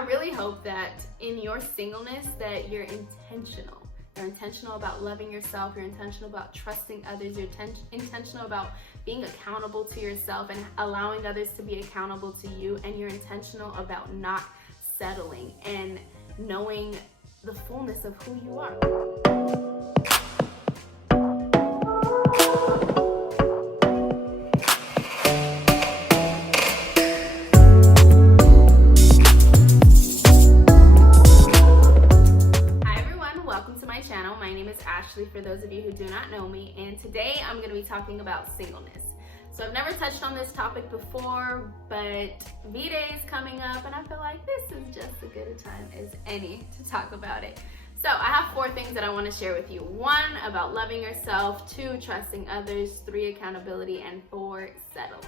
I really hope that in your singleness that you're intentional. You're intentional about loving yourself. You're intentional about trusting others. You're intentional about being accountable to yourself and allowing others to be accountable to you. And you're intentional about not settling and knowing the fullness of who you are. For those of you who do not know me, and today I'm going to be talking about singleness. So I've never touched on this topic before, but V-Day is coming up and I feel like this is just as good a time as any to talk about it. So I have 4 things that I want to share with you. 1, about loving yourself. 2, trusting others. 3, accountability. And 4, settling.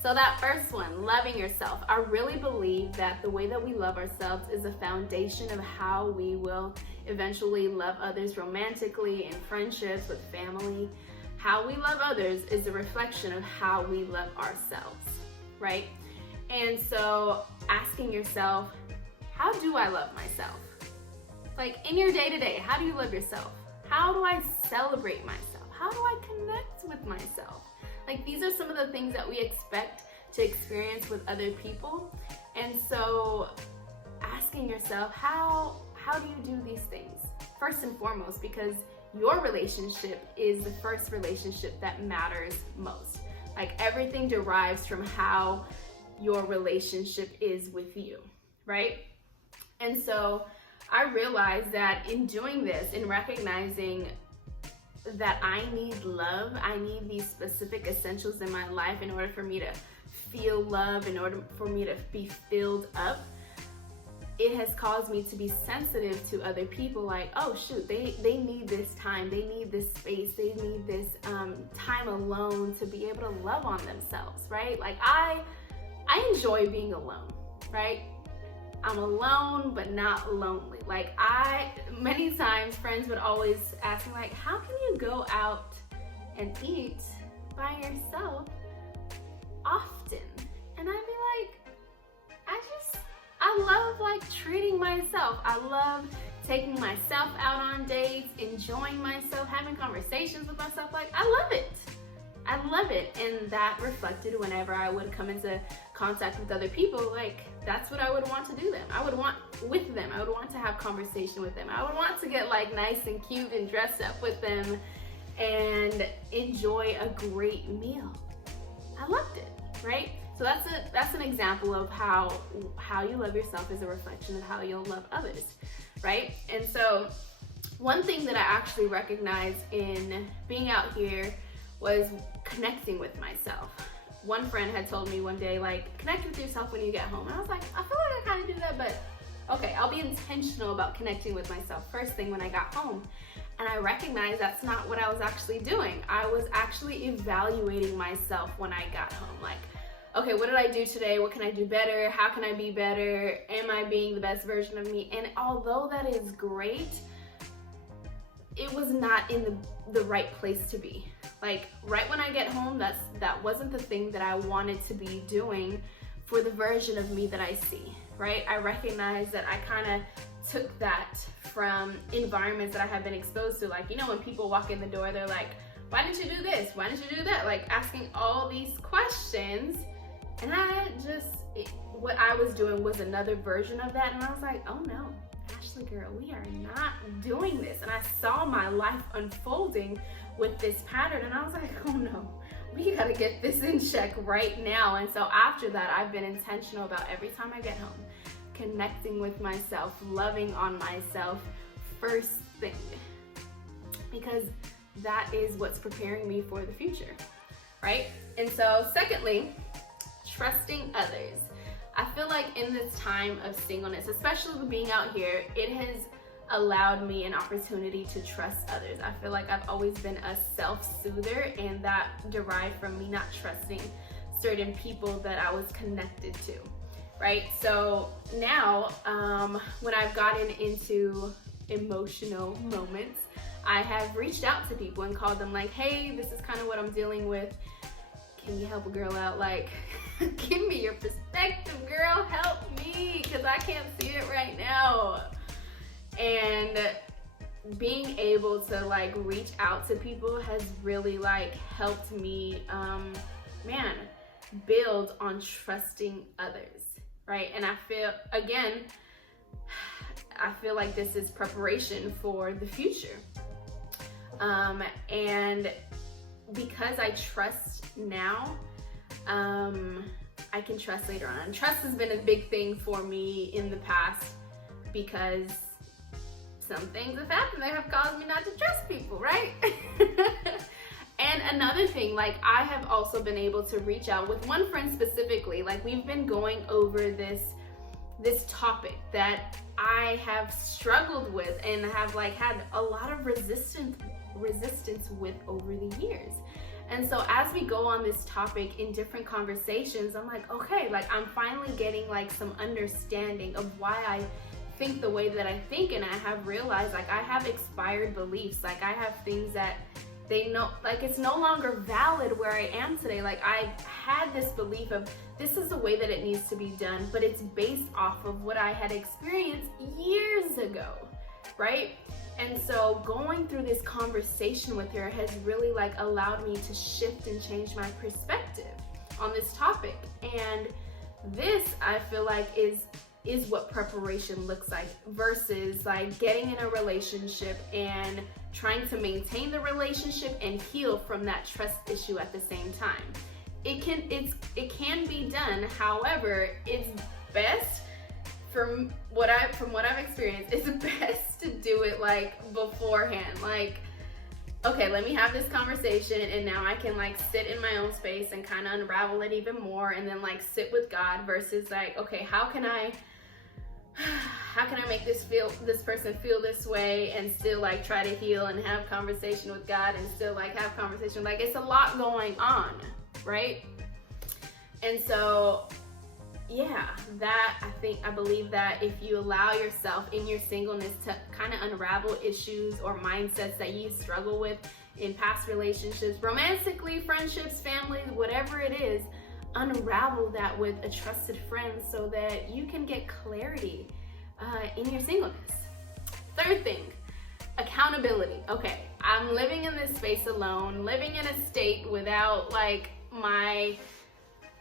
So that first one, loving yourself. I really believe that the way that we love ourselves is a foundation of how we will eventually love others romantically, in friendships, with family. How we love others is a reflection of how we love ourselves, right? And so asking yourself, how do I love myself? Like in your day-to-day, how do you love yourself? How do I celebrate myself? How do I connect with myself? Like these are some of the things that we expect to experience with other people. And so asking yourself, how do you do these things? First and foremost, because your relationship is the first relationship that matters most. Like everything derives from how your relationship is with you, right? And so I realized that in doing this, in recognizing that I need love, I need these specific essentials in my life in order for me to feel love, in order for me to be filled up, it has caused me to be sensitive to other people. Like, oh shoot, they need this time, they need this space, they need this time alone to be able to love on themselves, right? Like I enjoy being alone, right? I'm alone, but not lonely. Like many times friends would always ask me like, how can you go out and eat by yourself often? And I'd be like, I love like treating myself. I love taking myself out on dates, enjoying myself, having conversations with myself. Like I love it. And that reflected whenever I would come into contact with other people. Like that's what I would want to do them. I would want with them. I would want to have conversation with them. I would want to get like nice and cute and dressed up with them and enjoy a great meal. I loved it, right? So that's an example of how you love yourself is a reflection of how you'll love others, right? And so one thing that I actually recognized in being out here was connecting with myself. One friend had told me one day, like, connect with yourself when you get home. And I was like, I feel like I kind of do that, but okay, I'll be intentional about connecting with myself first thing when I got home. And I recognized that's not what I was actually doing. I was actually evaluating myself when I got home. Like, okay, what did I do today? What can I do better? How can I be better? Am I being the best version of me? And although that is great, it was not in the right place to be. Like right when I get home, that wasn't the thing that I wanted to be doing for the version of me that I see, right? I recognize that I kind of took that from environments that I have been exposed to. Like, you know, when people walk in the door, they're like, why didn't you do this? Why didn't you do that? Like asking all these questions. And what I was doing was another version of that. And I was like, oh no, Ashley girl, we are not doing this. And I saw my life unfolding with this pattern. And I was like, oh no, we gotta get this in check right now. And so after that, I've been intentional about every time I get home, connecting with myself, loving on myself first thing. Because that is what's preparing me for the future, right? And so secondly, trusting others. I feel like in this time of singleness, especially with being out here, it has allowed me an opportunity to trust others. I feel like I've always been a self-soother, and that derived from me not trusting certain people that I was connected to, right? So now, when I've gotten into emotional moments, I have reached out to people and called them like, hey, this is kind of what I'm dealing with. can you help a girl out? Like, give me your perspective, girl, help me, because I can't see it right now. And being able to like reach out to people has really like helped me, build on trusting others, right? And I feel like this is preparation for the future. And because I trust now, I can trust later on. Trust has been a big thing for me in the past because some things have happened that have caused me not to trust people, right? And another thing, like I have also been able to reach out with one friend specifically. Like we've been going over this topic that I have struggled with and have like had a lot of resistance with over the years. And so as we go on this topic in different conversations, I'm like, okay, like I'm finally getting like some understanding of why I think the way that I think, and I have realized like I have expired beliefs. Like I have things that they know, like it's no longer valid where I am today. Like I had this belief of this is the way that it needs to be done, but it's based off of what I had experienced years ago, right? And so going through this conversation with her has really like allowed me to shift and change my perspective on this topic. And this, I feel like, is what preparation looks like versus like getting in a relationship and trying to maintain the relationship and heal from that trust issue at the same time. It can be done. However, it's best from what I've experienced, it's best to do it like beforehand. Like, okay, let me have this conversation, and now I can like sit in my own space and kind of unravel it even more, and then like sit with God versus like, okay, how can I make this person feel this way and still like try to heal and have conversation with God and still like have conversation. Like it's a lot going on, right? And so yeah, I believe that if you allow yourself in your singleness to kind of unravel issues or mindsets that you struggle with in past relationships, romantically, friendships, family, whatever it is, unravel that with a trusted friend so that you can get clarity in your singleness. Third thing, accountability. Okay, I'm living in this space alone, living in a state without like my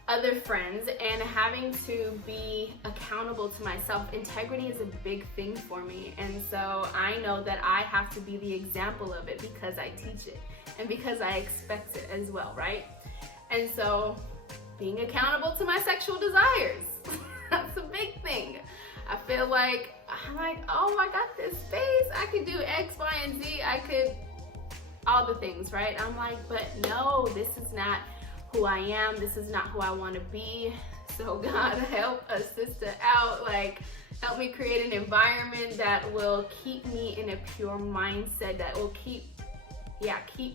other friends and having to be accountable to myself. Integrity is a big thing for me, and so I know that I have to be the example of it because I teach it and because I expect it as well, right? And so being accountable to my sexual desires, that's a big thing. I feel like I'm like, oh, I got this space, I could do X, Y, and Z, I could all the things, right? I'm like, but no, this is not who I am, this is not who I want to be. So God, help a sister out, like help me create an environment that will keep me in a pure mindset, that will keep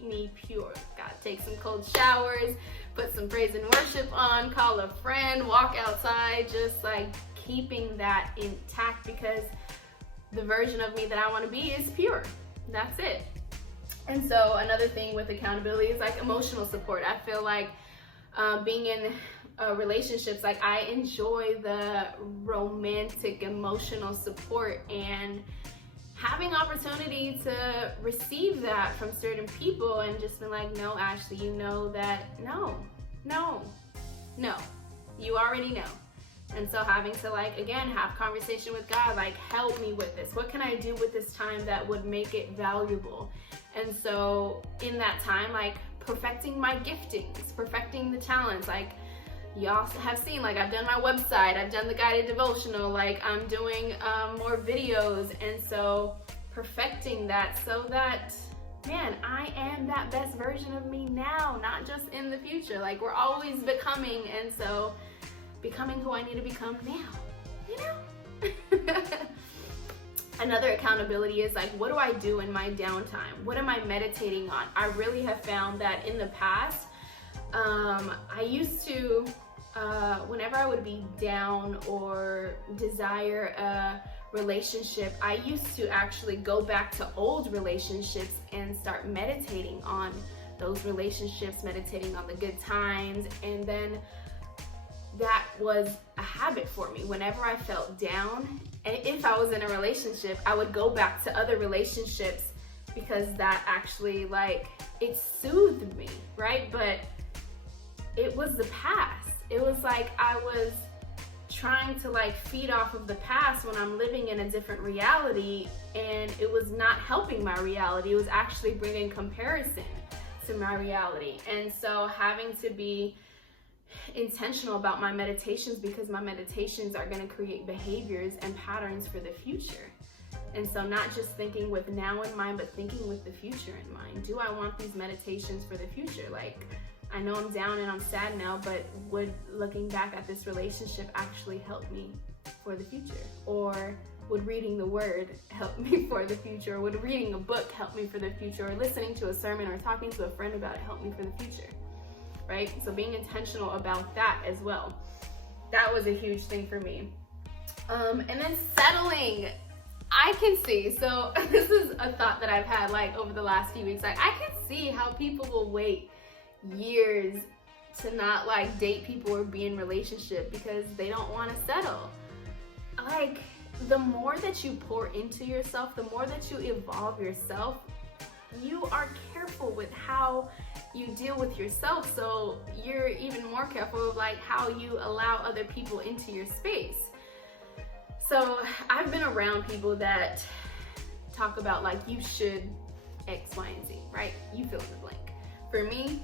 me pure. God, take some cold showers, put some praise and worship on, call a friend, walk outside, just like keeping that intact, because the version of me that I want to be is pure. That's it. And so another thing with accountability is like emotional support. I feel like being in relationships, like I enjoy the romantic emotional support and having opportunity to receive that from certain people and just be like, no, Ashley, you know that no, you already know. And so having to like, again, have conversation with God, like help me with this. What can I do with this time that would make it valuable? And so in that time, like perfecting my giftings, perfecting the talents, like y'all have seen, like I've done my website, I've done the guided devotional, like I'm doing more videos. And so perfecting that so that, man, I am that best version of me now, not just in the future. Like we're always becoming, and so becoming who I need to become now, you know? Another accountability is like, what do I do in my downtime? What am I meditating on? I really have found that in the past, I used to, whenever I would be down or desire a relationship, I used to actually go back to old relationships and start meditating on those relationships, meditating on the good times. And then that was a habit for me. Whenever I felt down, and if I was in a relationship, I would go back to other relationships because that actually, like, it soothed me, right? But it was the past. It was like I was trying to like feed off of the past when I'm living in a different reality, and it was not helping my reality. It was actually bringing comparison to my reality. And so having to be intentional about my meditations, because my meditations are going to create behaviors and patterns for the future. And so not just thinking with now in mind, but thinking with the future in mind. Do I want these meditations for the future? Like, I know I'm down and I'm sad now, but would looking back at this relationship actually help me for the future? Or would reading the word help me for the future? Or would reading a book help me for the future? Or listening to a sermon or talking to a friend about it help me for the future? Right? So being intentional about that as well. That was a huge thing for me. And then settling. I can see, so this is a thought that I've had like over the last few weeks. Like, I can see how people will wait years to not like date people or be in relationship because they don't want to settle. Like, the more that you pour into yourself, the more that you evolve yourself, you are careful with how you deal with yourself. So you're even more careful of like how you allow other people into your space. So I've been around people that talk about like, you should X, Y, and Z, right? You fill in the blank. For me,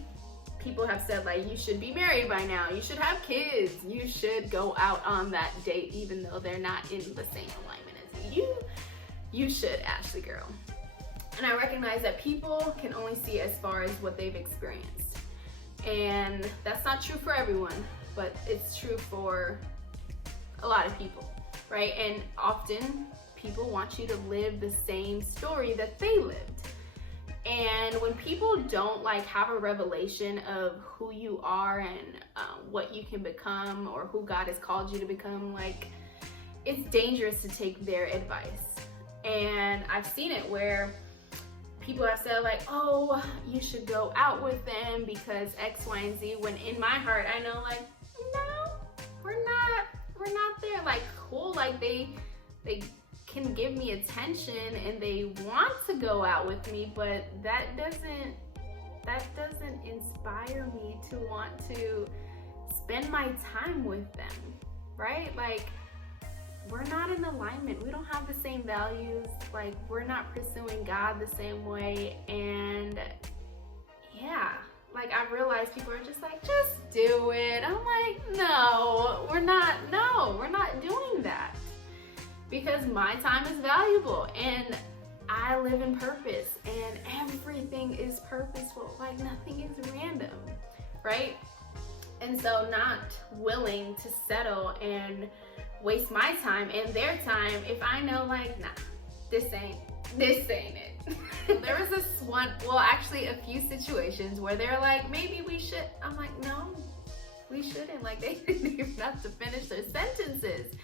people have said like, you should be married by now, you should have kids, you should go out on that date even though they're not in the same alignment as you. You should, Ashley girl. And I recognize that people can only see as far as what they've experienced. And that's not true for everyone, but it's true for a lot of people, right? And often people want you to live the same story that they lived. And when people don't like have a revelation of who you are and what you can become or who God has called you to become, like, it's dangerous to take their advice. And I've seen it where people have said like, oh, you should go out with them because X, Y, and Z, when in my heart, I know like, no, we're not there. Like, cool, like they can give me attention and they want to go out with me, but that doesn't inspire me to want to spend my time with them, right? Like, we're not in alignment. We don't have the same values. Like, we're not pursuing God the same way. And yeah, like, I've realized people are just like, just do it. I'm like, no, we're not doing that. Because my time is valuable and I live in purpose and everything is purposeful. Like, nothing is random, right? And so not willing to settle and waste my time and their time if I know like, nah, this ain't it. There was this one, well, actually a few situations where they're like, maybe we should. I'm like, no, we shouldn't. Like, they didn't even have to finish their sentences.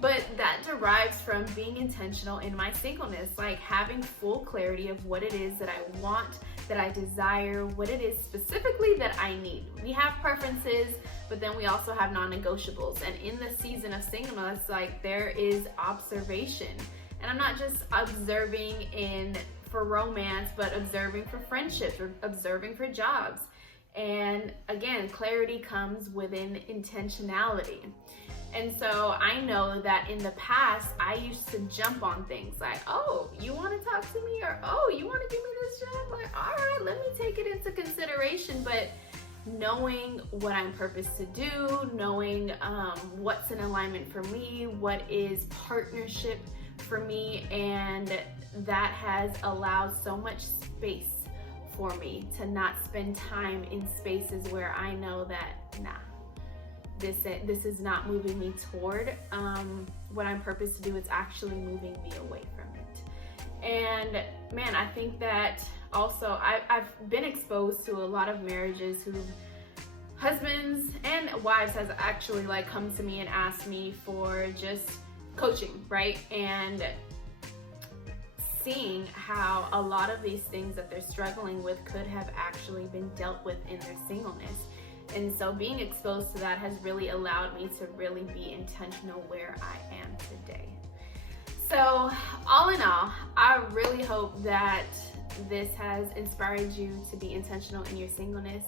But that derives from being intentional in my singleness, like having full clarity of what it is that I want, that I desire, what it is specifically that I need. We have preferences, but then we also have non-negotiables. And in the season of singleness, like, there is observation. And I'm not just observing for romance, but observing for friendships or observing for jobs. And again, clarity comes within intentionality. And so I know that in the past, I used to jump on things like, oh, you want to talk to me? Or, oh, you want to give me this job? Like, all right, let me take it into consideration. But knowing what I'm purposed to do, knowing what's in alignment for me, what is partnership for me, and that has allowed so much space for me to not spend time in spaces where I know that, nah, this is not moving me toward what I'm purposed to do. It's actually moving me away from it. And man, I think that also I've been exposed to a lot of marriages who husbands and wives has actually like come to me and asked me for just coaching, right? And seeing how a lot of these things that they're struggling with could have actually been dealt with in their singleness. And so being exposed to that has really allowed me to really be intentional where I am today. So all in all, I really hope that this has inspired you to be intentional in your singleness,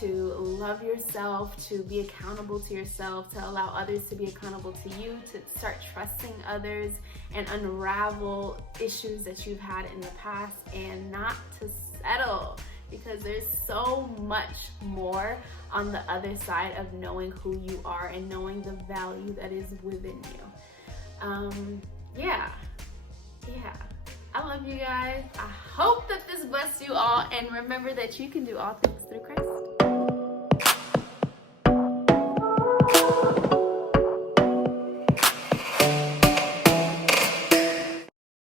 to love yourself, to be accountable to yourself, to allow others to be accountable to you, to start trusting others and unravel issues that you've had in the past, and not to settle, because there's so much more on the other side of knowing who you are and knowing the value that is within you. Yeah. I love you guys. I hope that this blessed you all, and remember that you can do all things